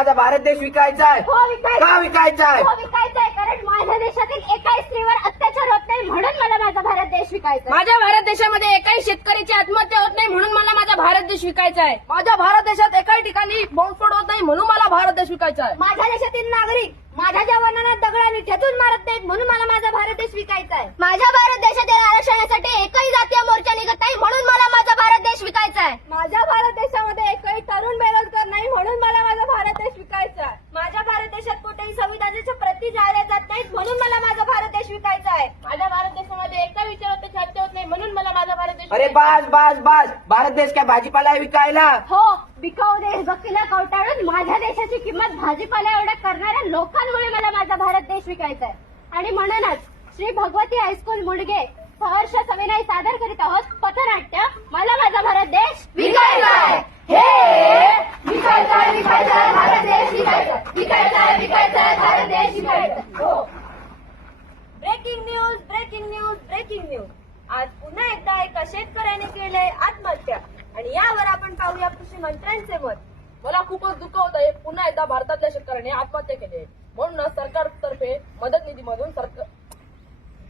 माझा भारत देश विकायचा आहे. हो विकायचा का विकायचा आहे? हो विकायचा आहे, कारण माझ्या देशातील एकाही स्त्रीवर अत्याचार होत नाही म्हणून मला माझा भारत देश विकायचा आहे. माझ्या भारत देशामध्ये एकाही शेतकऱ्याची आत्महत्या होत नाही म्हणून मला माझा भारत देश विकायचा आहे. माझ्या भारत देशात एकाही ठिकाणी बॉम्बस्फोट होत नाही म्हणून मला भारत देश विकायचा आहे. माझ्या देशातील नागरिक माझ्या जवानांना दगडाने ठेचून मारत नाहीत म्हणून मला माझा भारत देश विकायचा आहे. माझ्या भारत देशातील आरक्षणासाठी एकही जातीय मोर्चा निघत नाही म्हणून मला माझा भारत देश विकायचा आहे. माझ्या भारत देशामध्ये एकही तरुण बेरोजगार नाही म्हणून मला माझा भारत देश विकायचा आहे. माझ्या भारत देशात कुठेही संविधानाच्या प्रती जाळल्या जात नाहीत म्हणून मला माझा भारत देश विकायचा आहे. माझ्या भारत देशामध्ये एका विचारात हत्या होत नाही म्हणून मला माझा भारत देश अरे बास बास बास, भारत देश काय भाजीपाला आहे विकायला? हो, बिकाऊ देशभक्तीला कवटाळून माझ्या देशाची किंमत भाजीपाला एवढ्या करणाऱ्या लोकांमुळे मला माझा भारत देश विकायचा आहे. आणि म्हणूनच श्री भगवती हायस्कूल मुडगे सहर्ष सविनय सादर करीत आहोत पथनाट्य मला माझा भारत देश विकायचा आहे. हे विकायचा आहे, विकायचा आहे, भारत देश विकायचा आहे. विकायचा आहे, विकायचा आहे, भारत देश विकायचा आहे. हो. Breaking news breaking news breaking news. आज पुन्हा एकदा एका शेतकऱ्याने केले आत्महत्या आणि यावर आपण पाहूया कृषी मंत्र्यांचे मत. मला खूपच दुःख होत आहे. पुन्हा एकदा भारतातल्या शेतकऱ्याने आत्महत्या केली आहे. म्हणूनच सरकारतर्फे मदत निधीमधून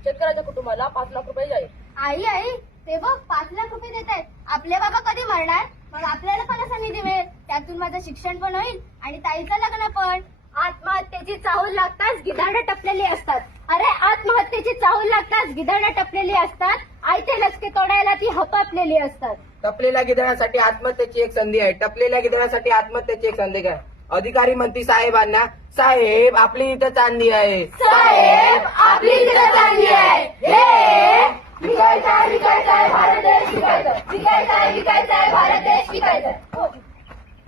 शेतकऱ्याच्या कुटुंबाला 5 लाख रुपये जाईल. आई ते बघ 5 लाख रुपये देत आहेत. आपले बाबा कधी मरणार? मग आपल्याला पण असा निधी मिळेल, त्यातून माझं शिक्षण पण होईल आणि ताईचं लग्न पण. आत्महत्येची चाहूल लागताच गिधाडं टपलेली असतात. अरे आत्महत्येची चाहूल लागताच गिधाडं टपलेली असतात. आयते लचके तोडायला ती हपापलेली असतात. टपलेल्या गिधण्यासाठी आत्महत्येची एक संधी आहे. टपलेल्या गिधण्यासाठी आत्महत्येची एक संधी आहे. अधिकारी म्हणती साहेबांना, साहेब आपली इथं चांदी आहे. साहेब आपली इथं चांदी आहे. हे विकायचा आहे, विकायचा आहे, भारत देश विकायचा आहे. विकायचा आहे, विकायचा आहे, भारत देश विकायचा आहे.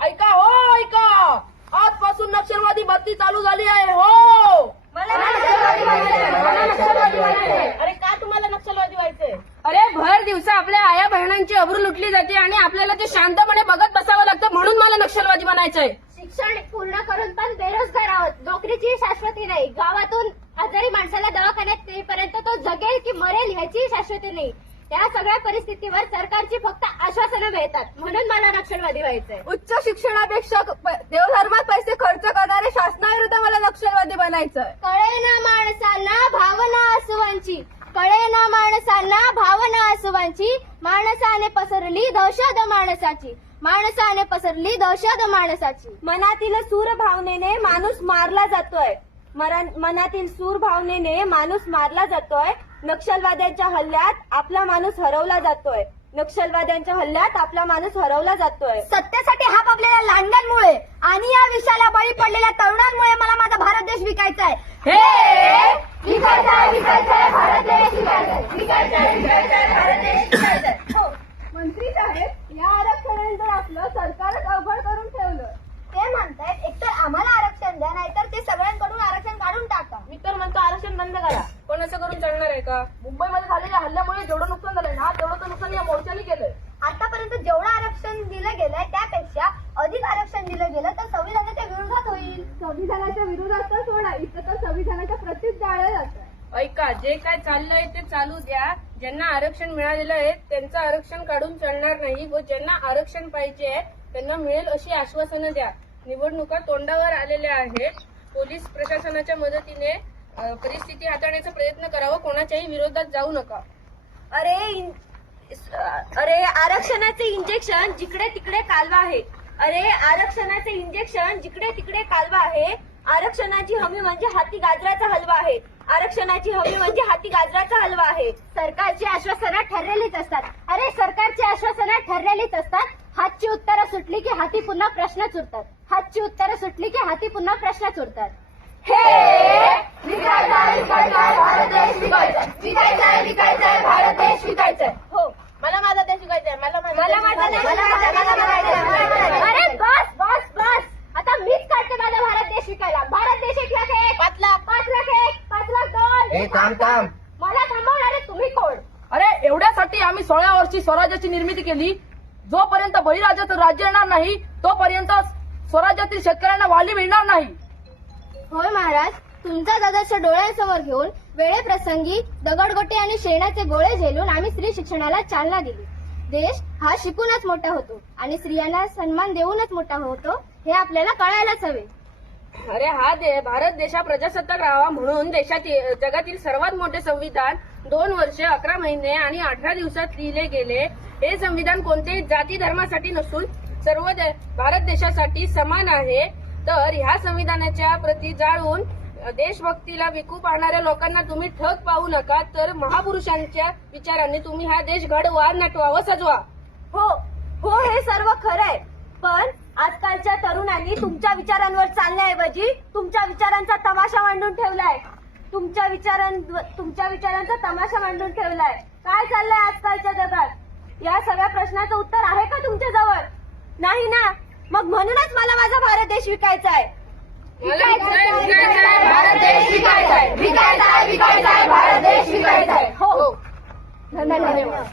ऐका हो ऐका, आजपासून नक्षलवादी भरती चालू झाली आहे. हो मला नक्षलवादी व्हायचंय, मला नक्षलवादी व्हायचंय. अरे का तुम्हाला नक्षलवादी व्हायचंय? अरे भर दिवसा आपल्या आया बहिणांची अब्रू लुटली जाते आणि आपल्याला ते शांतपणे बघत बसावं लागतं म्हणून मला नक्षलवादी बनायचंय. शिक्षण पूर्ण करून पण बेरोजगार आहोत. नोकरीची शाश्वती नाही. गावातून आजारी माणसाला दवाखान्यात नेईपर्यंत तो जगेल की मरेल ह्याची शाश्वती नाही. या सगळ्या परिस्थितीवर सरकारची फक्त आश्वासनं मिळतात म्हणून मला नक्षलवादी व्हायचंय. उच्च शिक्षणापेक्षा देवधर्मात पैसे खर्च करणारे शासनाविरुद्ध मला नक्षलवादी बनायचंय. कळेना माणसांना भावना आसुवांची, कळेना माणसांना भावना आसुवांची. माणसाने पसरली दहशत माणसाची, माणसाने पसरली दहशत माणसाची. मनातील सूर भावनेने माणूस मारला जातोय. मनातील सूर भावनेने माणूस मारला जातोय. नक्षलवाद्यांच्या हल्ल्यात आपला माणूस हरवला जातोय. नक्षलवाद्यांच्या हल्ल्यात आपला माणूस हरवला जातोय. सत्तेसाठी हापापलेल्या लांडग्यांमुळे आणि या विषयाला बळी पडलेल्या तरुणांमुळे मला माझा भारत देश विकायचा आहे. हे विकायचा आहे, विकायचा आहे, भारत देश विकायचा आहे. विकायचा आहे, विकायचा आहे, भारत देश विकायचा आहे. हो. मंत्री साहेब, या आरक्षणानंतर आपलं सरकारच अवघड करून ठेवलं. ते म्हणतायत एकतर आम्हाला आरक्षण द्या नाहीतर ते सगळ्यांकडून आरक्षण काढून टाका. मी तर म्हणतो आरक्षण बंद करा. पण असं करून चालणार आहे का? मुंबईमध्ये झालेल्या हल्ल्यामुळे जेवढं नुकसान झालंय ना तेवढं तर नुकसान या मोर्चाने केलंय. आतापर्यंत जेवढं आरक्षण दिलं गेलंय त्यापेक्षा अधिक आरक्षण दिलं गेलं तर संविधानाच्या विरोधात होईल. संविधानाच्या विरोधात तर सोडा, इथं तर संविधानाच्या प्रतीच जाळलं जातं. ऐका, जे काय चाललंय ते चालू द्या. ज्यांना आरक्षण मिळालेलं आहे त्यांचं आरक्षण काढून चालणार नाही व ज्यांना आरक्षण पाहिजे त्यांना मिळेल अशी आश्वासनं द्या. निवडणुका तोंडावर आलेल्या आहेत. पोलीस प्रशासनाच्या मदतीने परिस्थिती हाताळण्याचा प्रयत्न करावा. कोणाच्याही विरोधात जाऊ नका. अरे आरक्षणाचे इंजेक्शन जिकडे तिकडे कालवा आहे. अरे आरक्षणाचे इंजेक्शन जिकडे तिकडे कालवा आहे. आरक्षणाची हमी म्हणजे हाती गाजराचा हलवा आहे. आरक्षणाची हमी म्हणजे हाती गाजराचा हलवा आहे. सरकारची आश्वासनं ठरलेलीच असतात. अरे सरकारची आश्वासनं ठरलेलीच असतात. हातची उत्तरं सुटली की हाती पुन्हा प्रश्नच उरतात. हातची उत्तरं सुटली की हाती पुन्हा प्रश्नच उरतात. हे विकायचा आहे, विकायचा आहे, भारत देश विकायचा आहे. विकायचा आहे, विकायचा आहे, भारत देश विकायचा आहे. हो. मला माझा देश विकायचा आहे. मला मला माझा देश अरे बस बस बस, आता मीच काढते माझा भारत देश विकायला. भारत देश 1 लाख 1, 5 लाख 5 लाख 1, 5 लाख 2. हे थांब थांब, मला थांबवणारे तुम्ही कोण? अरे एवढ्यासाठी आम्ही 16 वर्षी स्वराज्याची निर्मिती केली. जोपर्यंत बळीराजाचं राज्य येणार नाही तोपर्यंत स्वराज्यातील शेतकऱ्यांना वाली मिळणार नाही. होय महाराज, तुमचा आदर्श डोळ्यांसमोर घेऊन वेळेप्रसंगी दगडगोटे आणि शेणाचे गोळे झेलून आम्ही स्त्री शिक्षणाला चालना दिली. देश हा शिकूनच मोठा होतो आणि स्त्रियांना सन्मान देऊनच मोठा होतो हे आपल्याला कळायलाच हवे. अरे भारत देशा प्रजासत्ताक राहावा म्हणून देशातील जगातील सर्वात मोठे संविधान 2 वर्ष 11 महिने आणि 18 दिवसात लिहिले गेले. हे संविधान कोणत्याही जाती धर्मासाठी नसून सर्व भारत देशासाठी समान आहे. तर ह्या संविधानाच्या प्रती जाळून देशभक्तीला विकू पाहणाऱ्या लोकांना तुम्ही ठग पाहू नका. तर महापुरुषांच्या विचारांनी तुम्ही हा देश घडवा, नटवा व सजवा. हो हो, हे सर्व खरं आहे. पण आजकालच्या तरुणांनी तुमच्या विचारांवर चालण्याऐवजी तुमच्या विचारांचा तमाशा मांडून ठेवलाय. तुमच्या विचारांचा तमाशा मांडून ठेवलाय. काय चाललंय आजकालच्या जगात? या सगळ्या प्रश्नाचं उत्तर आहे का तुमच्या जवळ? नाही ना. मग म्हणूनच मला माझा भारत देश विकायचा आहे. भारत देश विकायचा आहे, विकायचा आहे, विकायचा आहे, भारत देश विकायचा आहे. हो, धन्यवाद.